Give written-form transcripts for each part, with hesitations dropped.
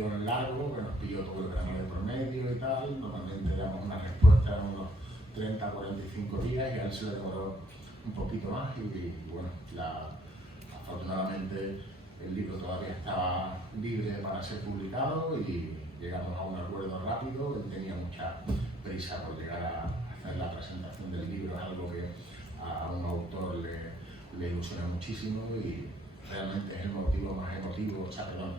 largo, que nos pilló todo el verano de promedio y tal. Normalmente damos una respuesta en unos 30 a 45 días y a él se le demoró un poquito más y bueno, afortunadamente el libro todavía estaba libre para ser publicado y llegamos a un acuerdo rápido. Él tenía mucha prisa por llegar a hacer la presentación del libro, es algo que a un autor le ilusiona muchísimo y realmente es el motivo más emotivo,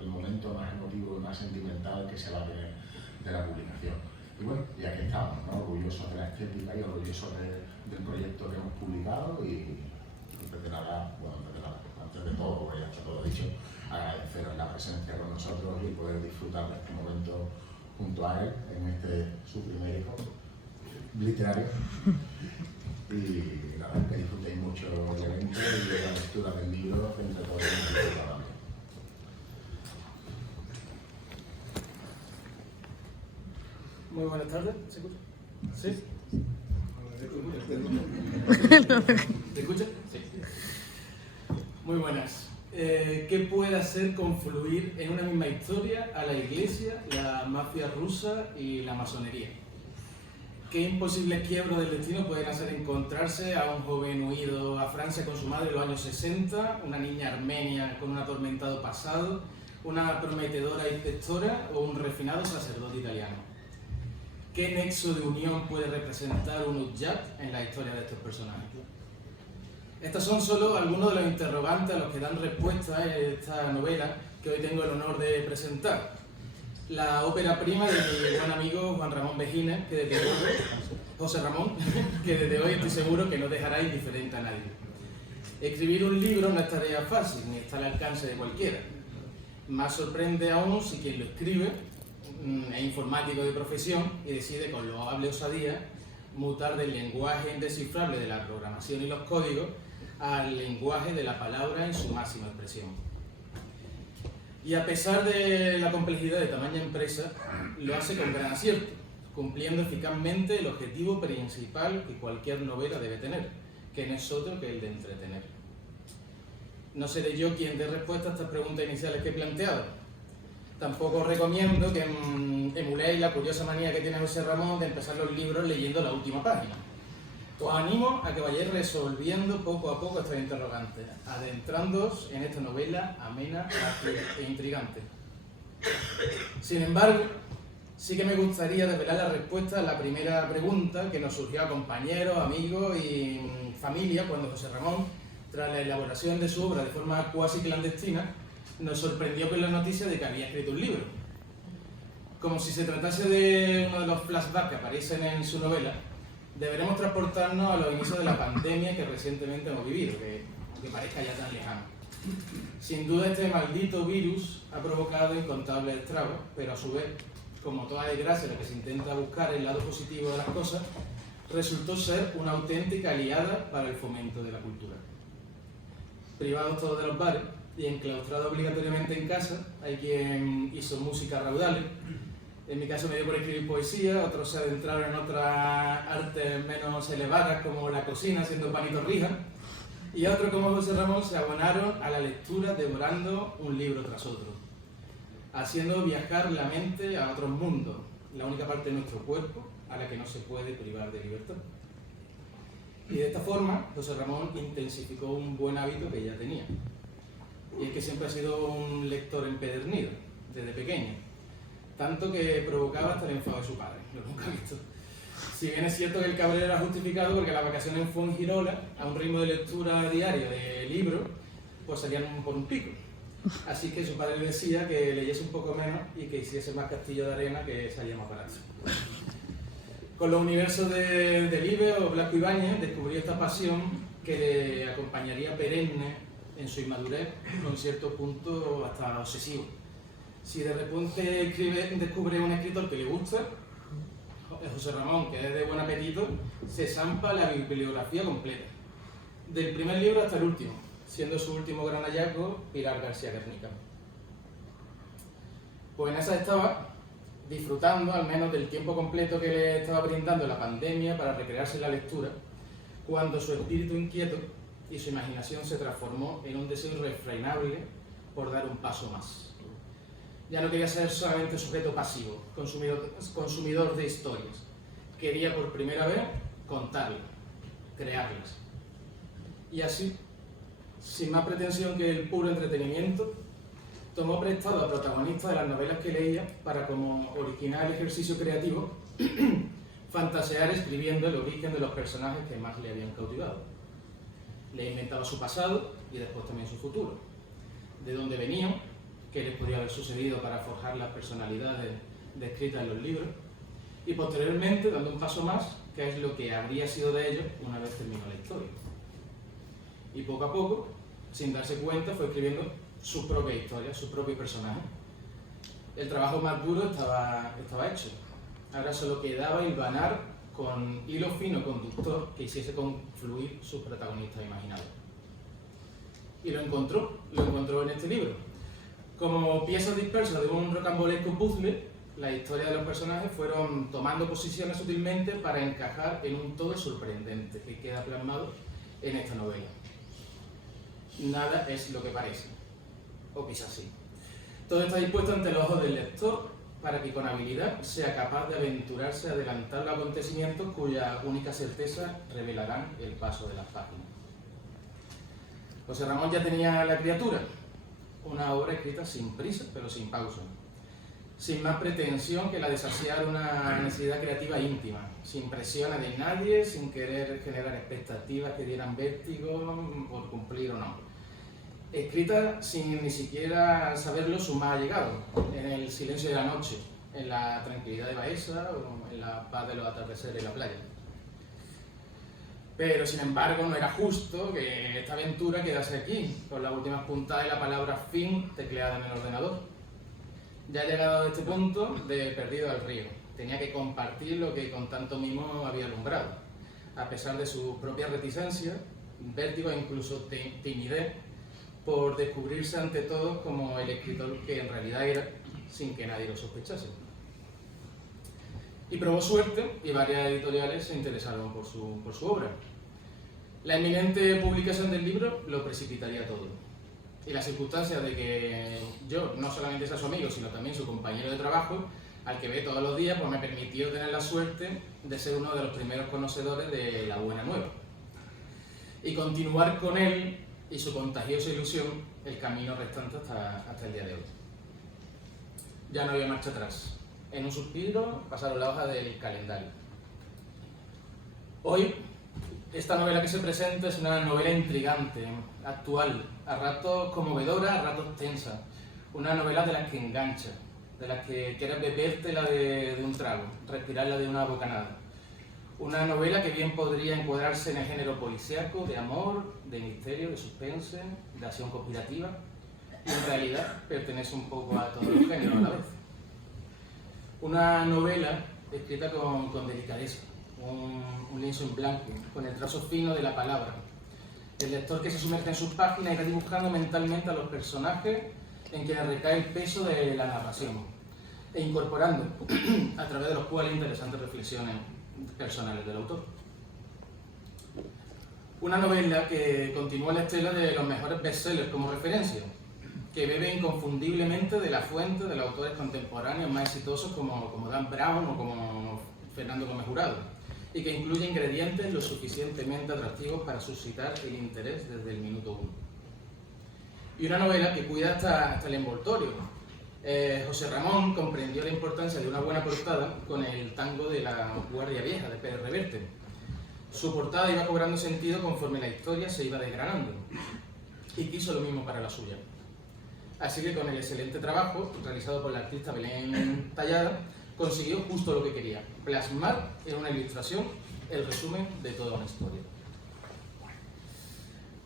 el momento más emotivo y más sentimental que se va a tener de la publicación. Y bueno, y aquí estamos, ¿no? Orgullosos de la estética y orgullosos del proyecto que hemos publicado y antes de nada, antes de todo, porque ya está todo dicho, agradeceros la presencia con nosotros y poder disfrutar de este momento junto a él en este su primer hijo literario. Y nada, que disfrutéis mucho del evento y de la lectura del libro entre todos los. Muy buenas tardes, ¿se escucha? ¿Sí? ¿Se escucha? Sí. Muy buenas. ¿Qué puede hacer confluir en una misma historia a la Iglesia, la mafia rusa y la masonería? ¿Qué imposibles quiebros del destino pueden hacer encontrarse a un joven huido a Francia con su madre en los años 60, una niña armenia con un atormentado pasado, una prometedora inspectora o un refinado sacerdote italiano? ¿Qué nexo de unión puede representar un Udjat en la historia de estos personajes? Estos son solo algunos de los interrogantes a los que dan respuesta en esta novela que hoy tengo el honor de presentar. La ópera prima de mi buen amigo Juan Ramón Vejines, José Ramón, que desde hoy estoy seguro que no dejará indiferente a nadie. Escribir un libro no es tarea fácil, ni está al alcance de cualquiera. Más sorprende aún si quien lo escribe es informático de profesión y decide con loable osadía mutar del lenguaje indescifrable de la programación y los códigos al lenguaje de la palabra en su máxima expresión. Y a pesar de la complejidad de tamaña empresa, lo hace con gran acierto, cumpliendo eficazmente el objetivo principal que cualquier novela debe tener, que no es otro que el de entretener. No seré yo quien dé respuesta a estas preguntas iniciales que he planteado. Tampoco os recomiendo que emuléis la curiosa manía que tiene José Ramón de empezar los libros leyendo la última página. Os animo a que vayáis resolviendo poco a poco estos interrogantes, adentrándoos en esta novela amena e intrigante. Sin embargo, sí que me gustaría desvelar la respuesta a la primera pregunta que nos surgió a compañeros, amigos y familia cuando José Ramón, tras la elaboración de su obra de forma cuasi clandestina, nos sorprendió con la noticia de que había escrito un libro. Como si se tratase de uno de los flashbacks que aparecen en su novela, deberemos transportarnos a los inicios de la pandemia que recientemente hemos vivido, que parezca ya tan lejano. Sin duda este maldito virus ha provocado incontables estragos, pero a su vez, como toda desgracia en la que se intenta buscar el lado positivo de las cosas, resultó ser una auténtica aliada para el fomento de la cultura. Privados todos de los bares y enclaustrados obligatoriamente en casa, hay quien hizo música raudales. En mi caso me dio por escribir poesía, otros se adentraron en otras artes menos elevadas como la cocina, haciendo pan y torrijas, y otros como José Ramón se abonaron a la lectura devorando un libro tras otro, haciendo viajar la mente a otros mundos, la única parte de nuestro cuerpo a la que no se puede privar de libertad. Y de esta forma, José Ramón intensificó un buen hábito que ya tenía, y es que siempre ha sido un lector empedernido, desde pequeño. Tanto que provocaba hasta el enfado de su padre, lo nunca he visto. Si bien es cierto que el cabreo era justificado porque las vacaciones en Fuengirola, a un ritmo de lectura diario de libros, pues salían por un pico. Así que su padre le decía que leyese un poco menos y que hiciese más castillo de arena, que salía más barato. Con los universos de Delibes o Blasco Ibáñez descubrió esta pasión que le acompañaría perenne en su inmadurez, con cierto punto hasta obsesivo. Si de repente descubre un escritor que le gusta, José Ramón, que es de buen apetito, se zampa la bibliografía completa, del primer libro hasta el último, siendo su último gran hallazgo Pilar García Guernica. Pues en esa estaba, disfrutando al menos del tiempo completo que le estaba brindando la pandemia para recrearse en la lectura, cuando su espíritu inquieto y su imaginación se transformó en un deseo irrefrenable por dar un paso más. Ya no quería ser solamente sujeto pasivo, consumidor de historias. Quería por primera vez contarlas, crearlas. Y así, sin más pretensión que el puro entretenimiento, tomó prestado a protagonistas de las novelas que leía para, como original ejercicio creativo, fantasear escribiendo el origen de los personajes que más le habían cautivado. Le inventaba su pasado y después también su futuro. De dónde venían, qué les podría haber sucedido para forjar las personalidades descritas en los libros, y posteriormente, dando un paso más, qué es lo que habría sido de ellos una vez terminó la historia. Y poco a poco, sin darse cuenta, fue escribiendo su propia historia, su propio personaje. El trabajo más duro estaba hecho. Ahora solo quedaba hilvanar con hilo fino conductor que hiciese confluir sus protagonistas imaginados. Y lo encontró en este libro. Como piezas dispersas de un rocambolesco puzzle, la historia de los personajes fueron tomando posiciones sutilmente para encajar en un todo sorprendente que queda plasmado en esta novela. Nada es lo que parece, o quizás sí. Todo está dispuesto ante los ojos del lector para que con habilidad sea capaz de aventurarse a adelantar los acontecimientos cuya única certeza revelarán el paso de las páginas. José Ramón ya tenía La criatura, una obra escrita sin prisa pero sin pausa, sin más pretensión que la de saciar una necesidad creativa íntima, sin presiones de nadie, sin querer generar expectativas que dieran vértigo por cumplir o no. Escrita sin ni siquiera saberlo su más allegado, en el silencio de la noche, en la tranquilidad de Baeza o en la paz de los atardeceres en la playa. Pero sin embargo no era justo que esta aventura quedase aquí, con las últimas puntadas de la palabra fin tecleada en el ordenador. Ya llegado a este punto, de perdido al río, tenía que compartir lo que con tanto mimo había alumbrado, a pesar de su propia reticencia, vértigo e incluso timidez, por descubrirse ante todos como el escritor que en realidad era, sin que nadie lo sospechase. Y probó suerte y varias editoriales se interesaron por su obra. La inminente publicación del libro lo precipitaría todo. Y la circunstancia de que yo no solamente sea su amigo, sino también su compañero de trabajo, al que ve todos los días, pues me permitió tener la suerte de ser uno de los primeros conocedores de la buena nueva. Y continuar con él y su contagiosa ilusión el camino restante hasta el día de hoy. Ya no había marcha atrás. En un suspiro pasaron la hoja del calendario. Hoy, esta novela que se presenta es una novela intrigante, actual, a ratos conmovedora, a ratos tensa. Una novela de las que engancha, de las que quieres bebértela de un trago, respirarla de una bocanada. Una novela que bien podría encuadrarse en el género policíaco, de amor, de misterio, de suspense, de acción conspirativa, y en realidad pertenece un poco a todos los géneros a la vez. Una novela escrita con delicadeza, un lienzo en blanco, con el trazo fino de la palabra. El lector que se sumerge en sus páginas irá dibujando mentalmente a los personajes en quienes recae el peso de la narración, e incorporando a través de los cuales interesantes reflexiones personales del autor. Una novela que continúa la estela de los mejores bestsellers como referencia, que bebe inconfundiblemente de la fuente de los autores contemporáneos más exitosos como Dan Brown o como Fernando Gómez Jurado, y que incluye ingredientes lo suficientemente atractivos para suscitar el interés desde el minuto uno. Y una novela que cuida hasta el envoltorio. José Ramón comprendió la importancia de una buena portada con el tango de la Guardia Vieja de Pérez Reverte. Su portada iba cobrando sentido conforme la historia se iba desgranando, y quiso lo mismo para la suya. Así que con el excelente trabajo realizado por la artista Belén Tallada, consiguió justo lo que quería: plasmar en una ilustración el resumen de toda una historia.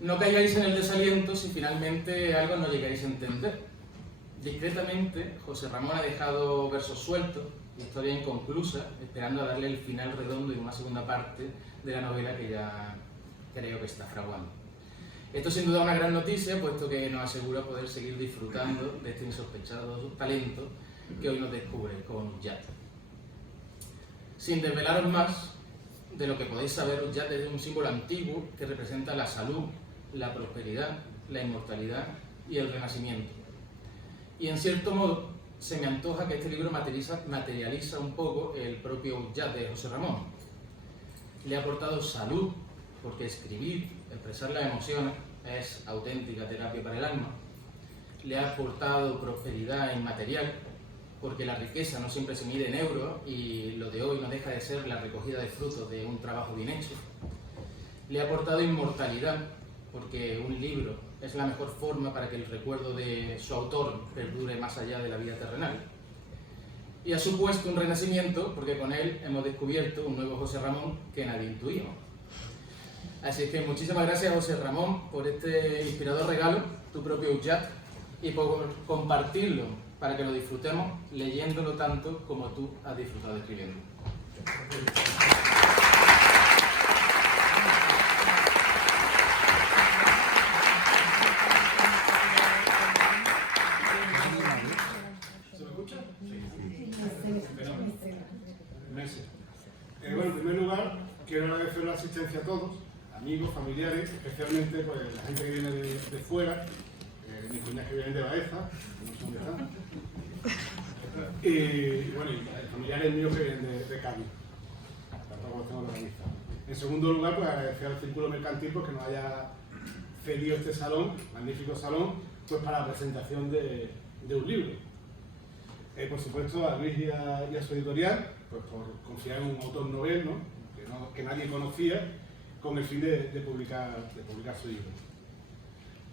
No caigáis en el desaliento si finalmente algo no llegáis a entender. Discretamente, José Ramón ha dejado versos sueltos, historia inconclusa, esperando a darle el final redondo y una segunda parte de la novela que ya creo que está fraguando. Esto sin duda es una gran noticia, puesto que nos asegura poder seguir disfrutando de este insospechado talento que hoy nos descubre con Yat. Sin desvelaros más de lo que podéis saber, Yat es un símbolo antiguo que representa la salud, la prosperidad, la inmortalidad y el renacimiento. Y en cierto modo, se me antoja que este libro materializa un poco el propio Utjat de José Ramón. Le ha aportado salud, porque escribir, expresar las emociones, es auténtica terapia para el alma. Le ha aportado prosperidad inmaterial, porque la riqueza no siempre se mide en euros y lo de hoy no deja de ser la recogida de frutos de un trabajo bien hecho. Le ha aportado inmortalidad, porque un libro es la mejor forma para que el recuerdo de su autor perdure más allá de la vida terrenal. Y ha supuesto un renacimiento, porque con él hemos descubierto un nuevo José Ramón que nadie intuíamos. Así que muchísimas gracias, José Ramón, por este inspirador regalo, tu propio Utjat, y por compartirlo para que lo disfrutemos leyéndolo tanto como tú has disfrutado escribiendo. ¿Se me escucha? Sí. Bueno, en primer lugar, quiero agradecer la asistencia a todos, amigos, familiares, especialmente pues, la gente que viene de fuera, mis cuñas que vienen de Baeza, que no son de acá, y bueno, y familiares míos que vienen de Cádiz, tampoco los tengo organizados. En segundo lugar, pues agradecer al Círculo Mercantil porque nos haya cedido este salón, magnífico salón, pues para la presentación de un libro. Por supuesto a Luis y a su editorial, pues por confiar en un autor novel, ¿no? Que nadie conocía, con el fin de publicar su libro.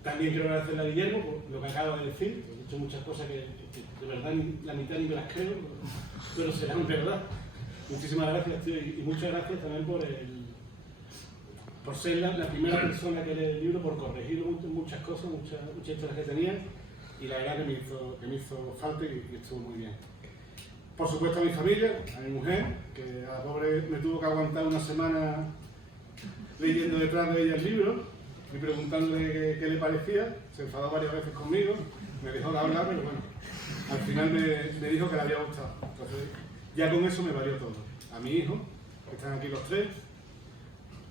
También quiero agradecerle a Guillermo por lo que acaba de decir, he dicho muchas cosas que de verdad la mitad ni me las creo, pero serán verdad. Muchísimas gracias, tío, y muchas gracias también por ser la primera persona que lee el libro, por corregir muchas cosas, muchas historias que tenía, y la verdad que me hizo falta y estuvo muy bien. Por supuesto a mi familia, a mi mujer, que a la pobre me tuvo que aguantar una semana leyendo detrás de ella el libro y preguntándole qué le parecía. Se enfadó varias veces conmigo, me dejó de hablar, pero bueno, al final me dijo que le había gustado. Entonces ya con eso me valió todo. A mi hijo, que están aquí los tres,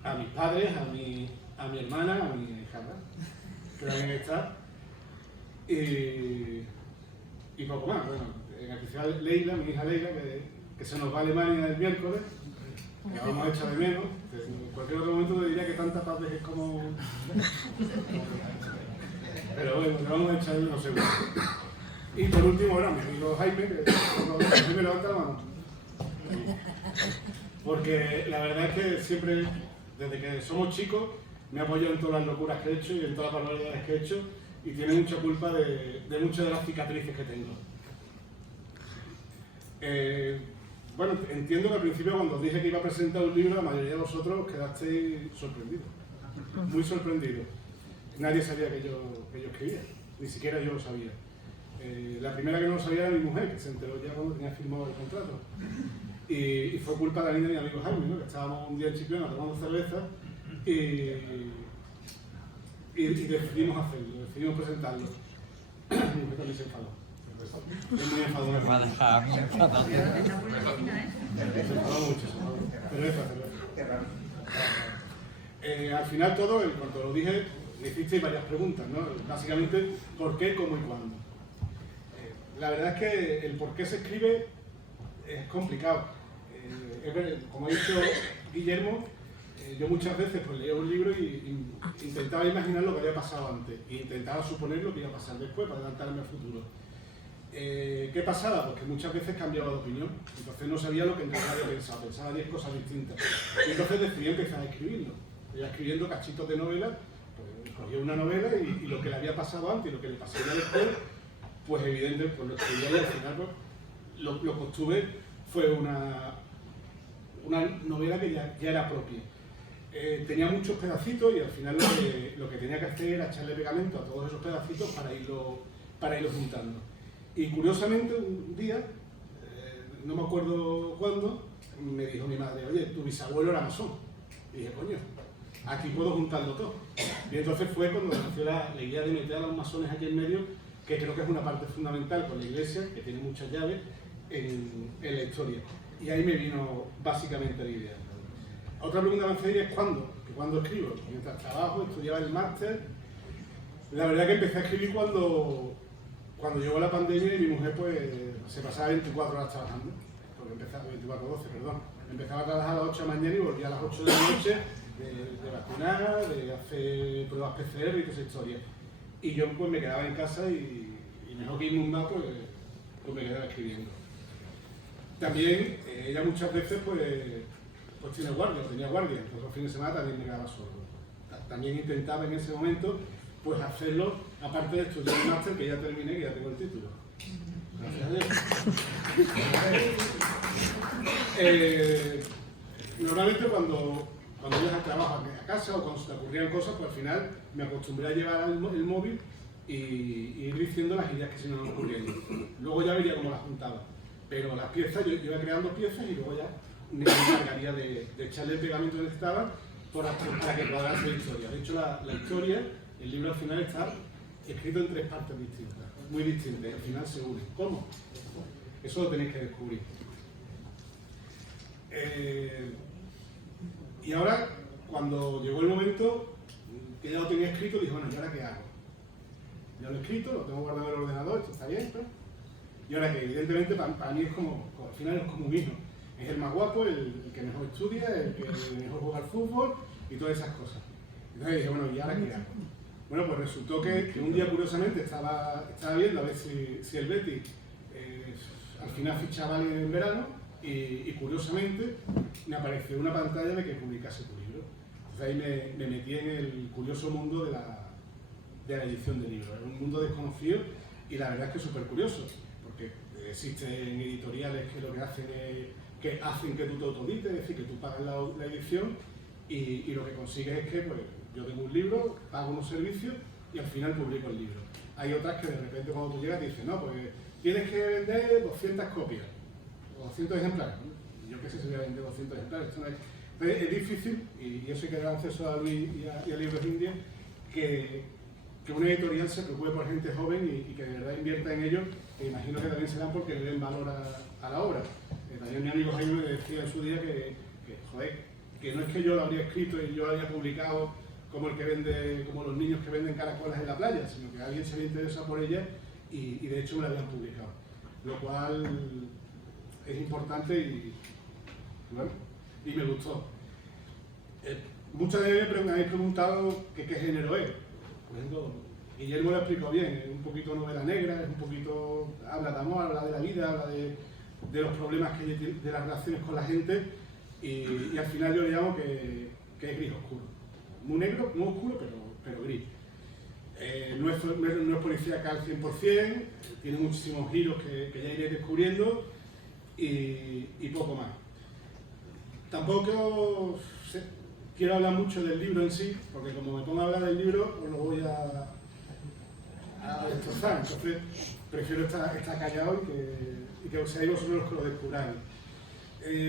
a mis padres, a mi hermana, a mi hija, que también está, y poco más. Bueno, en especial Leila, mi hija Leila, que se nos va a Alemania el miércoles, que vamos a echar de menos. En cualquier otro momento te diría que tanta paz es como... Pero bueno, le vamos a echar de menos seguro. Y por último, bueno, mi amigo Jaime, que me levanta la mano. Porque la verdad es que siempre, desde que somos chicos, me ha apoyado en todas las locuras que he hecho y en todas las barbaridades que he hecho, y tiene mucha culpa de muchas de las cicatrices que tengo. Bueno, entiendo que al principio cuando os dije que iba a presentar un libro, la mayoría de vosotros quedasteis sorprendidos, muy sorprendidos. Nadie sabía que yo escribía, ni siquiera yo lo sabía. La primera que no lo sabía era mi mujer, que se enteró ya cuando tenía firmado el contrato. Y fue culpa también de mi amigo Jaime, ¿no? Que estábamos un día en Chipiona tomando cerveza y decidimos hacerlo, decidimos presentarlo. Mi mujer también se enfadó. Es muy enfadado. Va a dejar bien enfadado. Se enfadó mucho, cerveza. Al final todo, en cuanto lo dije, me hicisteis varias preguntas, ¿no? Básicamente, ¿por qué, cómo y cuándo? La verdad es que el por qué se escribe es complicado. Como ha dicho Guillermo, yo muchas veces pues, leía un libro y intentaba imaginar lo que había pasado antes e intentaba suponer lo que iba a pasar después para adelantarme al futuro. ¿Qué pasaba? Pues que muchas veces cambiaba de opinión, entonces no sabía lo que en realidad había pensado, pensaba 10 cosas distintas. Y entonces decidí empezar a escribirlo. Iba escribiendo cachitos de novela, pues cogía una novela y lo que le había pasado antes y lo que le pasaría después, pues evidente, pues lo escribía y al final pues, lo que obtuve fue una novela que ya era propia. Tenía muchos pedacitos y al final lo que tenía que hacer era echarle pegamento a todos esos pedacitos para irlo juntando. Y curiosamente un día, no me acuerdo cuándo, me dijo mi madre, oye, tu bisabuelo era masón. Y dije, coño, aquí puedo juntarlo todo. Y entonces fue cuando nació la idea de meter a los masones aquí en medio, que creo que es una parte fundamental con la iglesia, que tiene muchas llaves en la historia. Y ahí me vino básicamente la idea. Otra pregunta que me hacéis es ¿cuándo? Que cuando escribo. Mientras trabajo, estudiaba el máster. La verdad que empecé a escribir cuando cuando llegó la pandemia mi mujer pues se pasaba 24 horas trabajando, porque empezaba 24/12, perdón. Empezaba a trabajar a las 8 de la mañana y volvía a las 8 de la noche de vacunar, de hacer pruebas PCR y toda esa historia. Y yo pues me quedaba en casa y mejor que irme un rato, pues me quedaba escribiendo. También ella muchas veces pues tiene guardia, tenía guardia, entonces los fines de semana también me quedaba solo. También intentaba en ese momento pues hacerlo, aparte de estudiar el máster que ya terminé, que ya tengo el título. Gracias a Dios. Normalmente cuando ibas a trabajar a casa o cuando se te ocurrían cosas, pues al final me acostumbré a llevar el móvil y ir diciendo las ideas que se me van ocurriendo. Luego ya vería cómo las juntaba. Pero las piezas, yo iba creando piezas y luego ya me encargaría de echarle el pegamento donde estaba para que cuadrase la historia. De hecho, la historia, el libro al final está escrito en 3 partes distintas, muy distintas, y al final se unen. ¿Cómo? Eso lo tenéis que descubrir. Y ahora, cuando llegó el momento que ya lo tenía escrito, dije, bueno, ¿y ahora qué hago? Ya lo he escrito, lo tengo guardado en el ordenador, esto está bien, ¿no? Y ahora que evidentemente para mí es como, al final es como un hijo. Es el más guapo, el que mejor estudia, el que mejor juega al fútbol y todas esas cosas. Entonces dije, bueno, ¿y ahora qué hago? Bueno, pues resultó que un día curiosamente estaba viendo a ver si el Betis al final fichaba a alguien en verano y curiosamente me apareció una pantalla de que publicase tu libro. Entonces ahí me metí en el curioso mundo de la edición de libros. Es un mundo desconocido y la verdad es que es súper curioso, porque existen editoriales que lo que hacen es que tú te autoedites, es decir, que tú pagas la edición y lo que consigues es que pues, yo tengo un libro, pago unos servicios y al final publico el libro. Hay otras que de repente cuando tú llegas te dicen, no, pues tienes que vender 200 copias, o 200 ejemplares. Yo qué sé si voy a vender 200 ejemplares. Esto no es difícil, y eso hay que dar acceso a Luis y a Libros Indies, que una editorial se preocupe por gente joven y que de verdad invierta en ello, que imagino que también serán porque le den valor a la obra. También mi amigo Jaime me decía en su día que no es que yo lo habría escrito y yo lo había publicado como los niños que venden caracolas en la playa, sino que alguien se había interesado por ella y de hecho me la habían publicado. Lo cual es importante y me gustó. Muchas de ustedes me habéis preguntado qué género es. Por ejemplo, Guillermo lo explicó bien, es un poquito novela negra, es un poquito, habla de amor, habla de la vida, habla de los problemas que hay, de las relaciones con la gente y al final yo le llamo que es gris oscuro. Muy negro, muy oscuro, pero gris. No es policíaca al 100%, tiene muchísimos giros que ya iré descubriendo y poco más. Tampoco quiero hablar mucho del libro en sí, porque como me pongo a hablar del libro, os lo voy a destrozar. Entonces, prefiero estar callado y que seáis vosotros los que lo descubráis.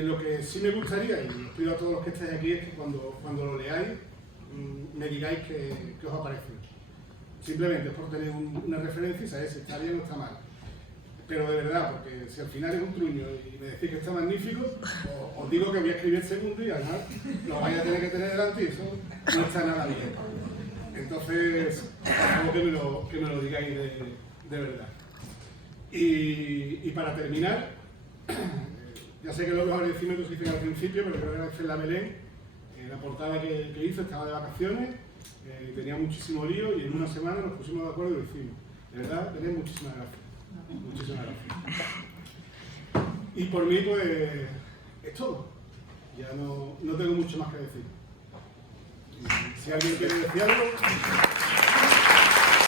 Lo que sí me gustaría, y os pido a todos los que estáis aquí, es que cuando lo leáis, me digáis qué os ha parecido. Simplemente es por tener una referencia y saber si está bien o está mal. Pero de verdad, porque si al final es un truño y me decís que está magnífico, os digo que voy a escribir el segundo y además lo vais a tener que tener delante y eso no está nada bien. Entonces, algo que me lo digáis de verdad. Y para terminar, ya sé que los agradecimientos se dicen al principio, pero quiero agradecerle a Belén. La portada que hizo, estaba de vacaciones, tenía muchísimo lío y en una semana nos pusimos de acuerdo y lo hicimos. De verdad, Belén, muchísimas gracias. Muchísimas gracias. Y por mí, pues, es todo. Ya no tengo mucho más que decir. Si alguien quiere decir algo...